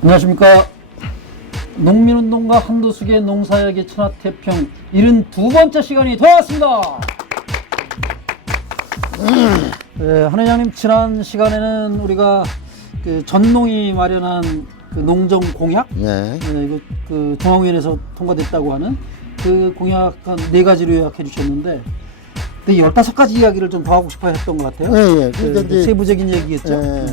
안녕하십니까. 농민운동가 한도숙의 농사이야기 천하태평 72번째 시간이 돌아왔습니다. 네, 한 회장님, 지난 시간에는 우리가 그 전농이 마련한 그 농정 공약, 네. 이거 그 중앙위원회에서 통과됐다고 하는 그 공약 한 4가지로 요약해 주셨는데, 15가지 이야기를 좀 더 하고 싶어 했던 것 같아요. 예. 그 세부적인 얘기겠죠. 예.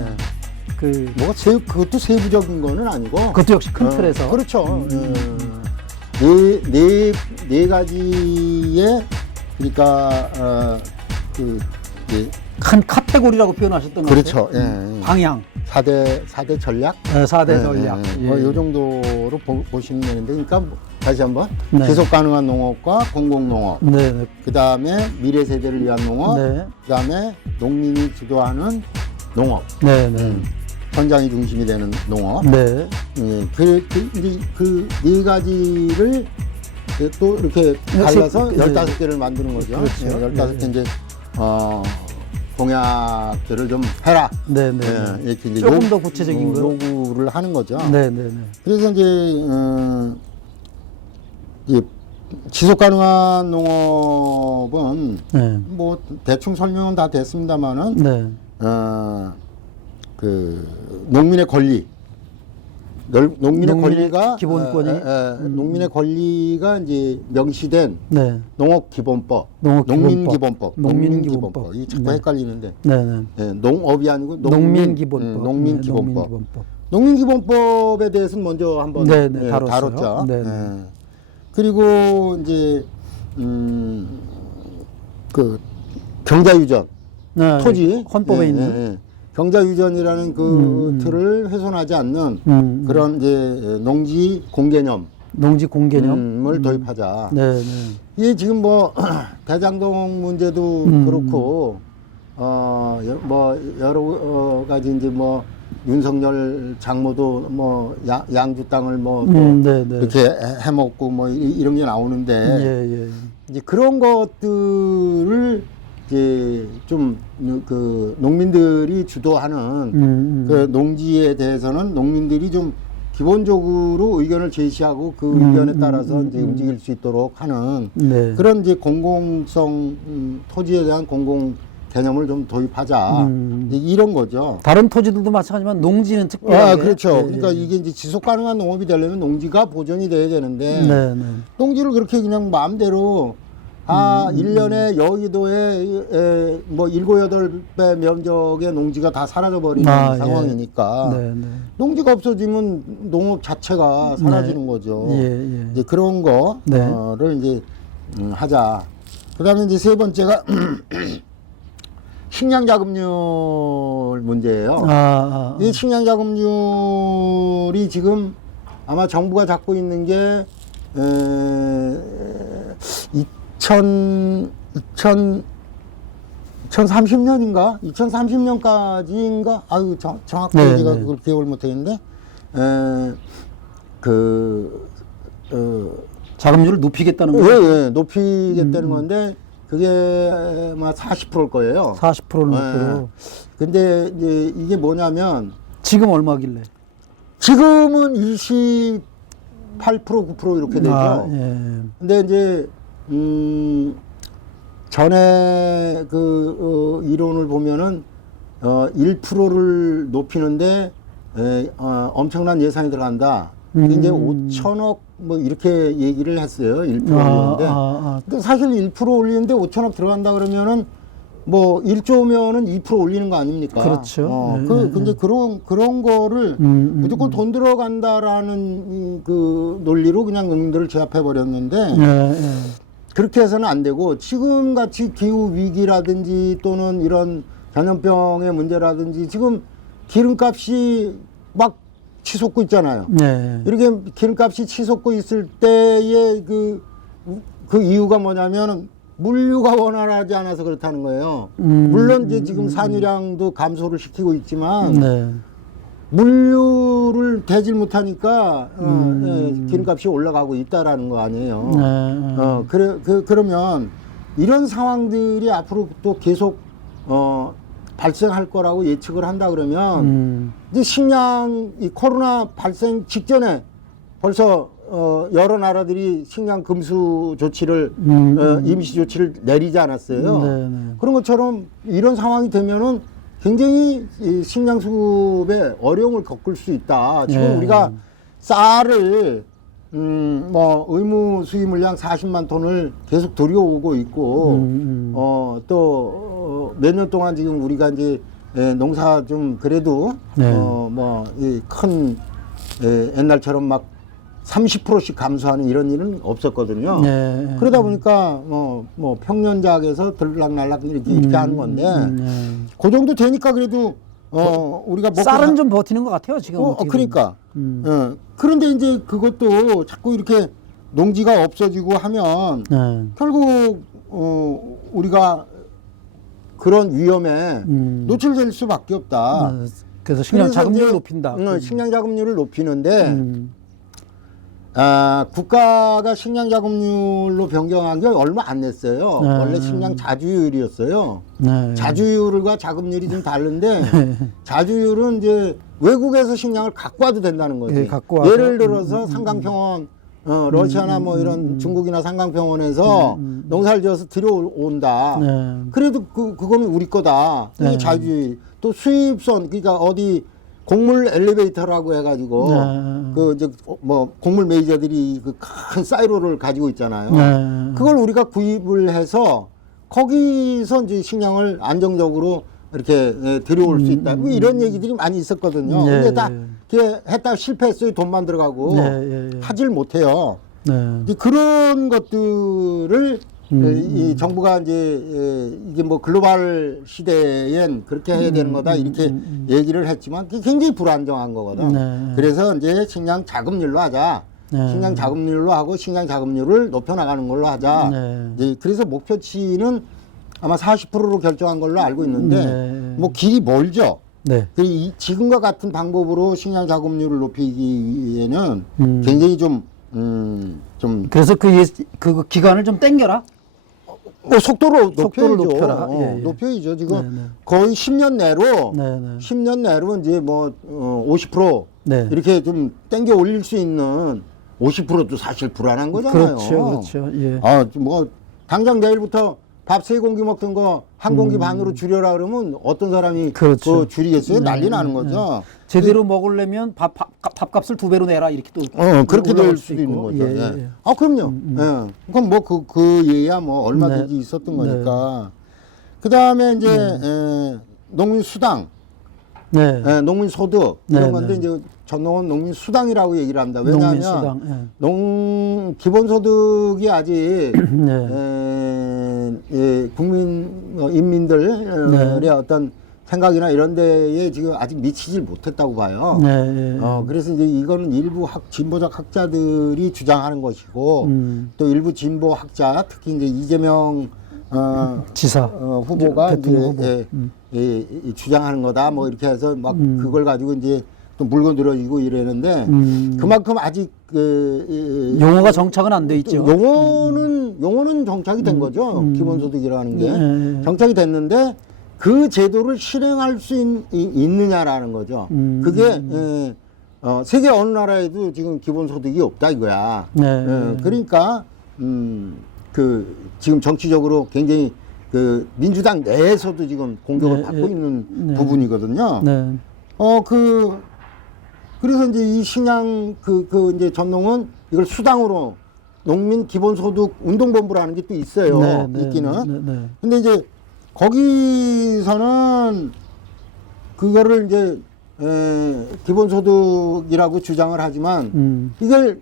그 뭐가 그것도 세부적인 거는 아니고. 그것도 역시 큰 틀에서. 그렇죠. 네 가지의, 그러니까, 큰 카테고리라고 표현하셨던 것 그렇죠. 같아요. 예. 방향. 4대 전략? 네, 4대 전략. 뭐, 요 정도로 보시면 되는데, 그러니까, 다시 한번. 네. 지속 가능한 농업과 공공농업. 네. 그 다음에 미래 세대를 위한 농업. 네. 그 다음에 농민이 주도하는 농업. 네. 현장이 중심이 되는 농업. 네. 예, 그 네 가지를 또 이렇게 갈라서 네. 15개를 만드는 거죠. 그렇죠. 예, 15개 이제, 공약들을 좀 해라. 네. 예, 이렇게 이제 조금 더 구체적인 거. 요구를 하는 거죠. 네. 그래서 이제 지속 가능한 농업은 네. 뭐 대충 설명은 다 됐습니다만은, 네. 그 농민의 권리, 농민의 권리가 기본권이 농민의 권리가 이제 명시된 네. 농업기본법, 농민기본법. 농민기본법. 이 자꾸 네. 헷갈리는데, 네. 예, 농업이 아니고 농민기본법. 농민기본법. 농민기본법. 농민기본법에 대해서는 먼저 한번 네, 예, 다뤘어요. 다뤘죠. 네. 예. 그리고 이제 그 경자유전, 네. 토지 헌법에 있는 경자유전이라는 그 틀을 훼손하지 않는 그런 이제 농지 공개념, 농지 공개념. 을 도입하자. 네. 이게 지금 뭐 대장동 문제도 그렇고 뭐 여러 가지 이제 뭐 윤석열 장모도 뭐 양주 땅을 뭐 또 네. 이렇게 해먹고 뭐 이런 게 나오는데 예. 이제 그런 것들을 이제 좀 그 농민들이 주도하는 그 농지에 대해서는 농민들이 좀 기본적으로 의견을 제시하고 그 의견에 따라서 이제 움직일 수 있도록 하는 네. 그런 이제 공공성 토지에 대한 공공 개념을 좀 도입하자 이제 이런 거죠. 다른 토지들도 마찬가지지만 농지는 특별하게. 그렇죠. 예. 그러니까 이게 이제 지속 가능한 농업이 되려면 농지가 보존이 돼야 되는데 네. 농지를 그렇게 그냥 마음대로 1년에 여의도에 뭐 7, 8배 면적의 농지가 다 사라져버리는 예. 상황이니까 네. 농지가 없어지면 농업 자체가 사라지는 거죠. 예. 이제 그런 거를 이제 하자. 그다음에 이제 세 번째가 식량자급률 문제예요. 이 식량자급률이 지금 아마 정부가 잡고 있는 게 2030년인가? 2030년까지인가? 아유, 정확하게 제가 그걸 기억을 못하겠는데, 자금률을 높이겠다는 거죠. 예, 높이겠다는 건데, 그게 아마 40%일 거예요. 40%를 높여로. 근데 이제 이게 뭐냐면, 지금 얼마길래? 지금은 28%, 9% 이렇게 되죠. 예. 근데 이제, 전에 그 이론을 보면은 1%를 높이는데 엄청난 예산이 들어간다. 이제 5천억 뭐 이렇게 얘기를 했어요. 1% 올리는데. 근데 사실 1% 올리는데 5천억 들어간다 그러면은 뭐 1조면은 2% 올리는 거 아닙니까? 그렇죠. 근데 그런 거를 무조건 돈 들어간다라는 그 논리로 그냥 농민들을 제압해 버렸는데 그렇게 해서는 안 되고 지금같이 기후 위기라든지 또는 이런 전염병의 문제라든지 지금 기름값이 막 치솟고 있잖아요. 이렇게 기름값이 치솟고 있을 때의 그 이유가 뭐냐면 물류가 원활하지 않아서 그렇다는 거예요. 물론 이제 지금 산유량도 감소를 시키고 있지만 물류를 대질 못하니까 기름값이 올라가고 있다라는 거 아니에요. 그러면 이런 상황들이 앞으로 또 계속 발생할 거라고 예측을 한다 그러면 이제 식량 이 코로나 발생 직전에 벌써 여러 나라들이 식량 금수 조치를 임시 조치를 내리지 않았어요. 네네. 그런 것처럼 이런 상황이 되면은 굉장히 이 식량 수급에 어려움을 겪을 수 있다. 지금 네. 우리가 쌀을 뭐 의무 수입 물량 40만 톤을 계속 들여오고 있고 또 몇 년 동안 지금 우리가 이제 농사 좀 그래도 네. 뭐큰 옛날처럼 막 30%씩 감소하는 이런 일은 없었거든요. 네. 그러다 보니까 뭐 평년작에서 들락날락 이렇게 하는 건데 그 정도 되니까 그래도 우리가 먹고 쌀은 좀 버티는 것 같아요 지금. 어떻게 그러니까 그런데 이제 그것도 자꾸 이렇게 농지가 없어지고 하면 네. 결국 우리가 그런 위험에 노출될 수밖에 없다. 그래서 식량 그래서 자금률을 이제, 높인다. 식량 자금률을 높이는데 국가가 식량 자금률로 변경한 게 얼마 안 됐어요. 네. 원래 식량 자주율이었어요. 네. 자주율과 자금률이 좀 다른데 자주율은 이제 외국에서 식량을 갖고 와도 된다는 거지. 예, 갖고 와서. 예를 들어서 삼강평원 러시아나 뭐 이런 중국이나 삼강평원에서 농사를 지어서 들여온다. 네. 그래도 그거는 우리 거다. 이게 네. 자주율. 또 수입선 그러니까 어디 곡물 엘리베이터라고 해가지고 네. 그 이제 뭐 곡물 메이저들이 그 큰 사이로를 가지고 있잖아요. 네. 그걸 우리가 구입을 해서 거기서 이제 식량을 안정적으로 이렇게 들여올 수 있다. 뭐 이런 얘기들이 많이 있었거든요. 네. 근데 다 그게 했다가 실패했어요. 돈만 들어가고 네. 하질 못해요. 네. 이제 그런 것들을 이 정부가 이제 이게 뭐 글로벌 시대엔 그렇게 해야 되는 거다 이렇게 얘기를 했지만 그게 굉장히 불안정한 거거든. 네. 그래서 이제 식량 자금률로 하자. 네. 식량 자금률로 하고 식량 자금률을 높여나가는 걸로 하자. 네. 이제 그래서 목표치는 아마 40%로 결정한 걸로 알고 있는데 네. 뭐 길이 멀죠. 네. 지금과 같은 방법으로 식량 자금률을 높이기 위해는 굉장히 좀 그래서 그 기간을 좀 땡겨라. 속도를 속도를 높여야죠. 높여라. 예, 예. 높여야죠. 지금 네, 네. 거의 10년 내로 네, 네. 10년 내로 이제 뭐 50% 네. 이렇게 좀 땡겨 올릴 수 있는 50%도 사실 불안한 거잖아요. 그렇죠, 그렇죠. 예. 뭐 당장 내일부터 밥 3공기 먹던 거 1공기 반으로 줄여라 그러면 어떤 사람이 그렇죠. 그거 줄이겠어요? 난리 네, 나는 네, 거죠. 제대로 먹으려면 밥값을 2배로 내라 이렇게 또 그렇게 올라갈 될 수도 있는 거죠. 예, 예. 예. 그럼요. 예. 그건 뭐 그 예야 뭐 얼마든지 네. 있었던 거니까. 그 다음에 이제 농민 수당, 네. 농민 소득 이런 네, 건데 네. 이제 전농은 농민 수당이라고 얘기를 합니다. 농민 왜냐하면 수당. 기본 소득이 아직 네. 국민 인민들의 네. 어떤 생각이나 이런 데에 지금 아직 미치질 못했다고 봐요. 네. 그래서 이제 이거는 일부 진보적 학자들이 주장하는 것이고 또 일부 진보 학자 특히 이제 이재명 지사 후보가 대통령 이제 후보. 주장하는 거다 뭐 이렇게 해서 막 그걸 가지고 이제 또 물건 들어지고 이러는데 그만큼 아직 용어가 정착은 안 돼 있죠. 용어는 정착이 된 거죠. 기본소득이라는 게 네. 정착이 됐는데 그 제도를 실행할 수 있느냐라는 거죠. 그게 세계 어느 나라에도 지금 기본소득이 없다 이거야. 네. 그러니까 지금 정치적으로 굉장히 민주당 내에서도 지금 공격을 네, 받고 네. 있는 네. 부분이거든요. 네. 그래서 이제 이 식량 이제 전농은 이걸 수당으로 농민 기본소득 운동본부라는 게 또 있어요. 네, 네, 있기는. 네, 네. 근데 이제 거기서는 그거를 이제 기본소득이라고 주장을 하지만 이걸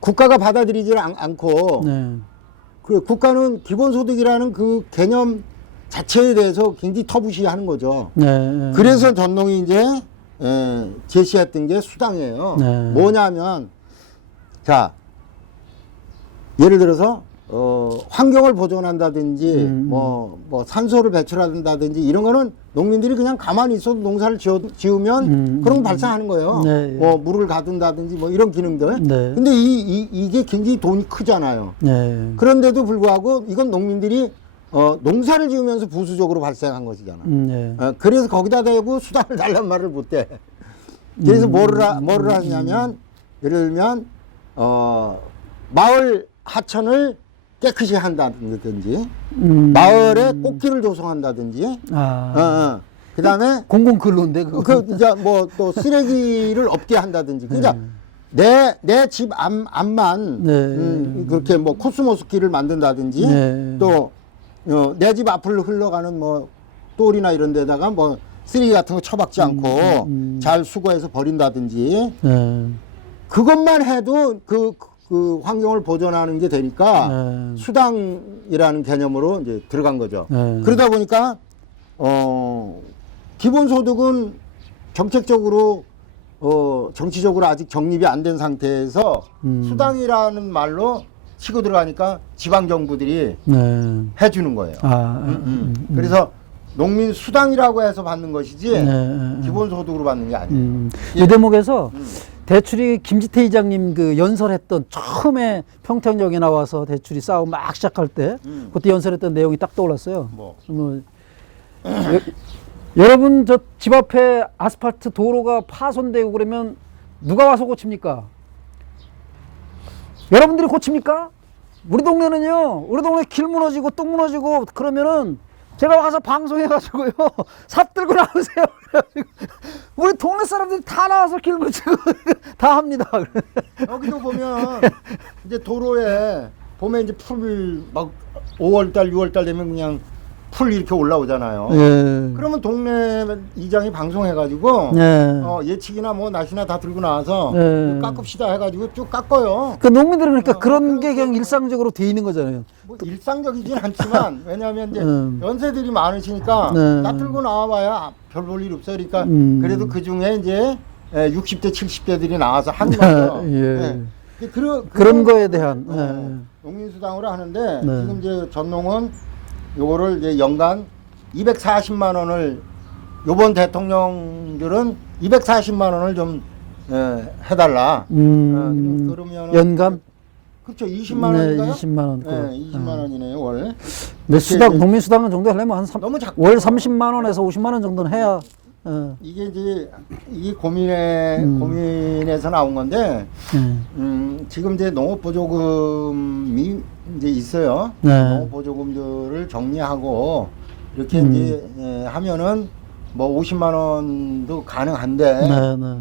국가가 받아들이질 않고 네. 그 국가는 기본소득이라는 그 개념 자체에 대해서 굉장히 터부시하는 거죠. 네. 그래서 전농이 이제 제시했던 게 수당이에요. 네. 뭐냐면 자 예를 들어서 환경을 보존한다든지 뭐 산소를 배출한다든지 이런 거는 농민들이 그냥 가만히 있어도 농사를 지으면 그런 거 발생하는 거예요. 네. 뭐 물을 가둔다든지 뭐 이런 기능들. 네. 근데 이게 굉장히 돈이 크잖아요. 네. 그런데도 불구하고 이건 농민들이 농사를 지으면서 부수적으로 발생한 것이잖아. 예. 그래서 거기다 대고 수당을 달란 말을 못해. 그래서 뭐를 하냐면, 예를 들면, 마을 하천을 깨끗이 한다든지, 마을에 꽃길을 조성한다든지, 그 다음에, 공공근로인데, 그거. 이제 뭐 또 쓰레기를 없게 한다든지. 그러니까 내 집 앞만, 네. 그렇게 뭐 코스모스 길을 만든다든지, 네. 또, 내 집 앞을 흘러가는 뭐 똘이나 이런 데다가 뭐 쓰레기 같은 거 처박지 않고 잘 수거해서 버린다든지 네. 그것만 해도 그 환경을 보존하는 게 되니까 네. 수당이라는 개념으로 이제 들어간 거죠. 네. 그러다 보니까 기본소득은 정책적으로 정치적으로 아직 정립이 안 된 상태에서 수당이라는 말로 치고 들어가니까 지방 정부들이 네. 해주는 거예요. 그래서 농민 수당이라고 해서 받는 것이지 네. 기본소득으로 받는 게 아니에요. 이 대목에서 대출이 김지태 이장님 그 연설했던 처음에 평택역에 나와서 대출이 싸움 막 시작할 때 그때 연설했던 내용이 딱 떠올랐어요. 뭐. 여러분 저 집 앞에 아스팔트 도로가 파손되고 그러면 누가 와서 고칩니까? 여러분들이 고칩니까? 우리 동네는요, 우리 동네 길 무너지고 똥 무너지고 그러면은 제가 와서 방송해가지고요, 삽 들고 나오세요. 그래가지고 우리 동네 사람들이 다 나와서 길 고치고 다 합니다. 여기도 보면 이제 도로에 보면 이제 풀 막 5월달, 6월달 되면 그냥 풀 이렇게 올라오잖아요. 예. 그러면 동네 이장이 방송해가지고 예. 예측이나 뭐 날씨나 다 들고 나와서 예. 깎읍시다 해가지고 쭉 깎아요. 그 농민들은 그러니까 그런 게 그냥 일상적으로 돼 있는 거잖아요. 뭐 일상적이진 않지만 왜냐하면 이제 음. 연세들이 많으시니까 네. 나 들고 나와봐야 별 볼 일 없어요. 그러니까 그래도 그 중에 이제 60대, 70대들이 나와서 하는 거죠. 예. 네. 그런 거에 대한 농민수당으로 하는데 네. 지금 이제 전농은 요거를 이제 연간 240만 원을 요번 대통령들은 240만 원을 좀 해달라. 그러면 연간 그렇죠. 20만 원인가요? 20만 원. 네, 20만 원이네요 월. 네, 수당 농민 수당 정도 하려면 한 너무 작고. 월 30만 원에서 50만 원 정도는 해야. 이게 이제 이 고민에서 나온 건데 지금 이제 농업 보조금이 이제 있어요. 네. 농업 보조금들을 정리하고 이렇게 이제 하면은 뭐 50만 원도 가능한데. 네, 네.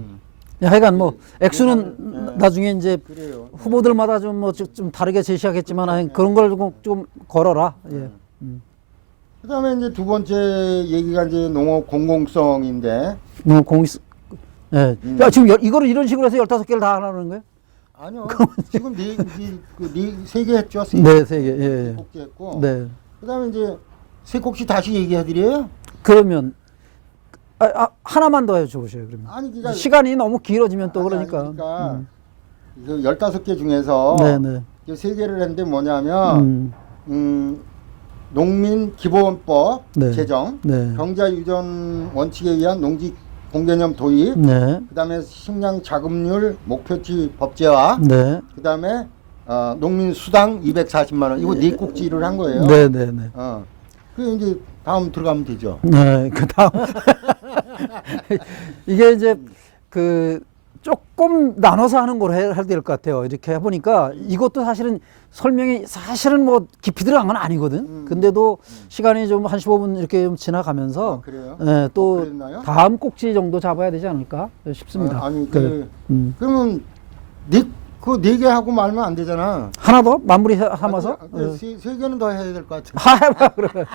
하여간 뭐 액수는 나중에 이제 그래요. 후보들마다 좀 뭐 좀 다르게 제시하겠지만 그런 걸 좀 걸어라. 예. 그다음에 이제 두 번째 얘기가 이제 농업 공공성인데. 뭐 예. 야, 지금 이거를 이런 식으로 해서 15개를 다 하라는 거예요? 아니요. 지금 세 개 했죠. 네, 3개. 예. 곡지 했고. 네. 그다음에 이제 세 곡씩 다시 얘기해 드려요. 그러면 하나만 더 해줘 보세요. 그러면. 아니 그러니까 시간이 너무 길어지면 또 아니, 그러니까. 그 15개 중에서 네네. 세 개를 했는데 뭐냐면 농민 기본법 네. 제정, 네. 경자 유전 원칙에 의한 농지 공개념 도입, 네. 그다음에 식량 자급률 목표치 법제화, 네. 그다음에 농민 수당 240만 원 이거 네 꼭지를 한 거예요. 네네네. 그 이제 다음 들어가면 되죠. 네. 그 다음 이게 이제 그 조금 나눠서 하는 걸 해야 될 것 같아요. 이렇게 해보니까 이것도 사실은 설명이 사실은 뭐 깊이 들어간 건 아니거든. 근데도 시간이 좀 한 15분 이렇게 좀 지나가면서 그래요? 예, 또 그랬나요? 다음 꼭지 정도 잡아야 되지 않을까 싶습니다. 아니 음. 그러면 네 개 하고 말면 안 되잖아. 하나 더 마무리 삼아서 세 개는 더 해야 될 것 같아. 해봐 그러면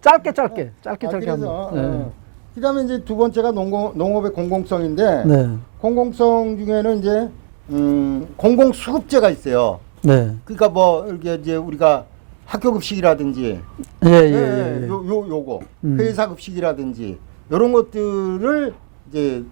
짧게 하면. 그래서 네. 그다음에 이제 두 번째가 농업의 공공성인데 네. 공공성 중에는 이제 공공수급제가 있어요. 네. 그러니까 뭐 이렇게 이제 우리가 학교급식이라든지 요거 회사급식이라든지 이런 것들을 이제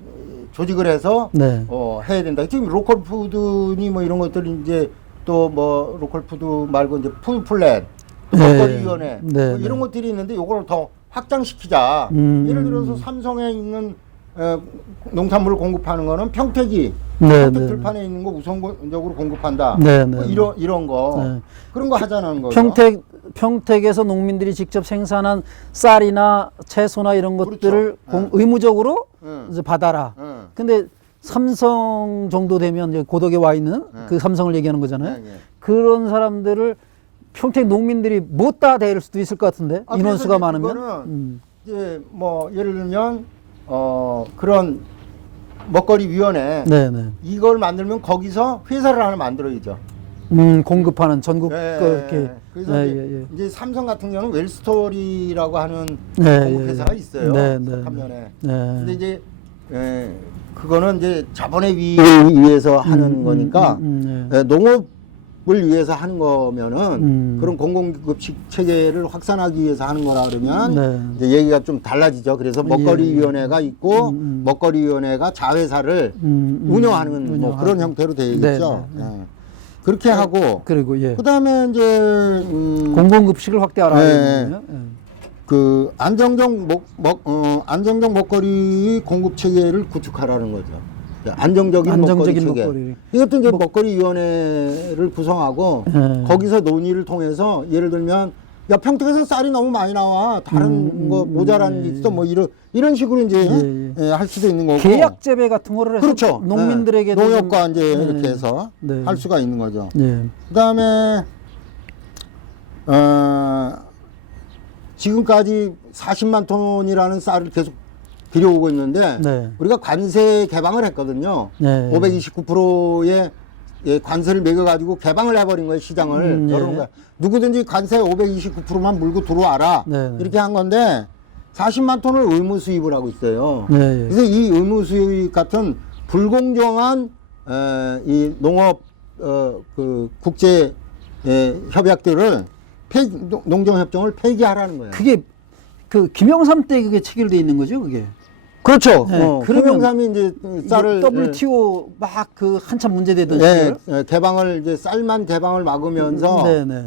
조직을 해서 네. 해야 된다. 지금 로컬 푸드니 뭐 이런 것들이 이제 또 뭐 로컬 푸드 말고 이제 푸드 플랜, 먹거리 위원회 네. 뭐 이런 것들이 있는데 요거를 더 확장시키자. 예를 들어서 삼성에 있는 농산물을 공급하는 거는 평택이 네, 평택 네. 들판에 있는 거 우선적으로 공급한다. 네, 뭐 네. 이런 거 네. 그런 거 하자는 거죠. 평택에서 농민들이 직접 생산한 쌀이나 채소나 이런 것들을 그렇죠. 의무적으로 응. 이제 받아라. 응. 근데 삼성 정도 되면 이제 고덕에 와 있는 그 삼성을 얘기하는 거잖아요. 네, 네. 그런 사람들을 평택 농민들이 못 다 대할 수도 있을 것 같은데 아, 인원수가 그래서 많으면. 그거는 이제 뭐 예를 들면 그런 먹거리 위원회 네네. 이걸 만들면 거기서 회사를 하나 만들어야죠. 공급하는 전국 네. 이렇게. 그래서 네, 이제, 예, 예. 이제 삼성 같은 경우는 웰스토리라고 하는 네, 공급 예, 회사가 예. 있어요. 네, 네, 한면에. 네. 근데 이제 그거는 이제 자본의 위익을 위해서 하는 거니까 네. 농업을 위해서 하는 거면은 그런 공공급식 체계를 확산하기 위해서 하는 거라 그러면 네. 이제 얘기가 좀 달라지죠. 그래서 먹거리위원회가 있고 음. 먹거리위원회가 자회사를 운영하는 뭐 그런 형태로 되겠죠. 네, 네. 예. 그렇게 하고 그리고 예. 그다음에 이제 공공급식을 확대하라. 네. 이거군요. 예. 그 안정적 먹거리 공급 체계를 구축하라는 거죠. 안정적인 안정적인 먹거리 체계. 먹거리. 이것도 이제 먹거리위원회를 구성하고 네. 거기서 논의를 통해서 예를 들면 야 평택에서 쌀이 너무 많이 나와 다른 거 모자란 게 있어 뭐 이런 식으로 이제 할 수도 있는 거고. 계약 재배 같은 거를 해서 그렇죠. 농민들에게 농협과 이제 이렇게 해서 네. 할 수가 있는 거죠. 예. 그다음에 지금까지 40만 톤이라는 쌀을 계속 들여오고 있는데 네. 우리가 관세 개방을 했거든요. 네. 529%의 관세를 매겨가지고 개방을 해버린 거예요, 시장을. 예. 여러 거 누구든지 관세 529%만 물고 들어와라. 네. 이렇게 한 건데 40만 톤을 의무 수입을 하고 있어요. 네. 그래서 이 의무 수입 같은 불공정한 이 농업 그 국제 협약들을 농정협정을 폐기하라는 거예요. 그게 그 김영삼 때 그게 체결돼 있는 거죠, 그게. 그렇죠. 네, 그러면 김영삼이 이제 쌀을 WTO 막 그 한참 문제되던 예, 시절. 개방을 이제 쌀만 개방을 막으면서 네네.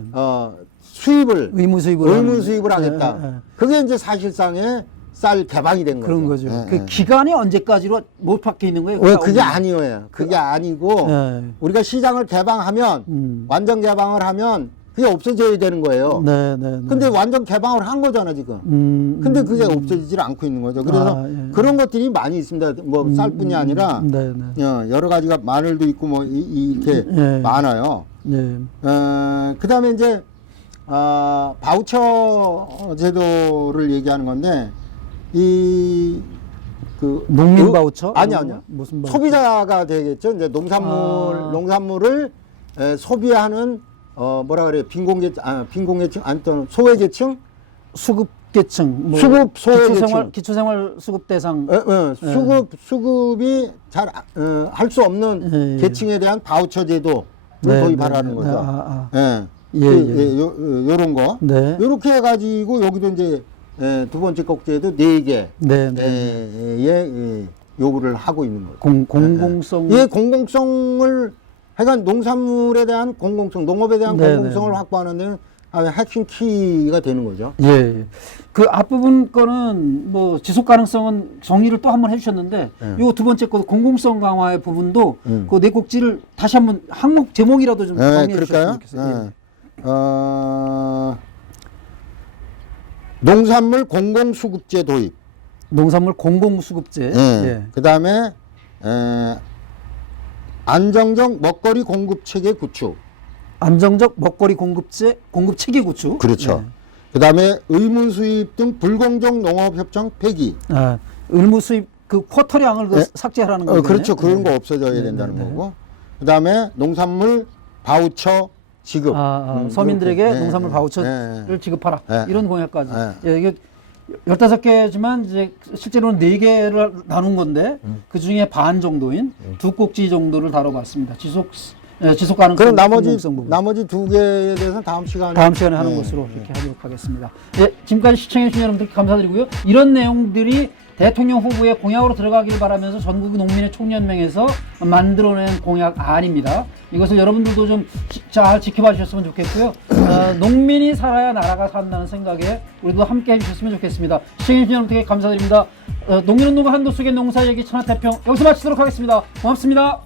수입을 의무 수입을 의무 수입을 하겠다. 예, 예. 그게 이제 사실상의 쌀 개방이 된 거죠. 그런 거죠. 예, 그 예. 기간이 언제까지로 못 박혀 있는 거예요? 왜 그게 아니에요. 그게 그 아니고 예. 우리가 시장을 개방하면 완전 개방을 하면 그게 없어져야 되는 거예요. 네, 네, 네. 근데 완전 개방을 한 거잖아 지금. 근데 그게 없어지질 않고 있는 거죠. 그래서 예. 그런 것들이 많이 있습니다. 뭐 쌀뿐이 아니라 네, 네. 여러 가지가 마늘도 있고 뭐 이렇게 예. 많아요. 네. 그다음에 이제 바우처 제도를 얘기하는 건데 그 농민 바우처? 아니요. 무슨 바우처? 소비자가 되겠죠. 이제 농산물을 소비하는 뭐라 그래요? 빈곤계층 아니면 소외계층, 수급계층, 뭐 수급 소외계층, 기초생활 수급 대상. 수급이 잘 할 수 없는 계층에 대한 바우처 제도를 도입하라는 거죠. 요런 거. 네. 요렇게 해가지고 여기도 이제 두 번째 꼭지에도 4개 의 요구를 하고 있는 거죠. 공공성. 공공성을 하여간 농산물에 대한 공공성, 농업에 대한 공공성을 확보하는 데는 핵심 키가 되는 거죠. 예. 그 앞부분 거는 뭐 지속 가능성은 정리를 또 한번 해주셨는데, 요 두 번째 거 공공성 강화의 부분도 그 네 꼭지를 다시 한번 항목 제목이라도 좀 정리해 주셨으면 좋겠어요. 농산물 공공수급제 도입. 농산물 공공수급제. 예. 그 다음에 안정적 먹거리 공급 체계 구축. 안정적 먹거리 공급 체계 구축. 그렇죠. 예. 그 다음에 의무 수입 등 불공정 농업협정 폐기. 의무 수입 그 쿼터량을 삭제하라는 거죠. 그렇죠. 그런 거 없어져야 된다는 거고. 그 다음에 농산물 바우처 지급. 서민들에게 농산물 바우처를 지급하라. 이런 공약까지. 예, 이게 15개지만 이제 실제로는 4개를 나눈 건데 그 중에 반 정도인 두 꼭지 정도를 다뤄봤습니다. 지속 지속 가능성, 그럼 공공성 부분. 나머지 두 개에 대해서는 다음 시간에 하는 것으로 이렇게 하도록 하겠습니다. 예, 지금까지 시청해주신 여러분들께 감사드리고요. 이런 내용들이 대통령 후보의 공약으로 들어가길 바라면서 전국 농민의 총연맹에서 만들어낸 공약 아닙니다. 이것을 여러분들도 좀 잘 지켜봐 주셨으면 좋겠고요. 농민이 살아야 나라가 산다는 생각에 우리도 함께 해주셨으면 좋겠습니다. 시청해주신 여러분들께 감사드립니다. 농민운동가 한도숙의 농사 얘기 천하태평 여기서 마치도록 하겠습니다. 고맙습니다.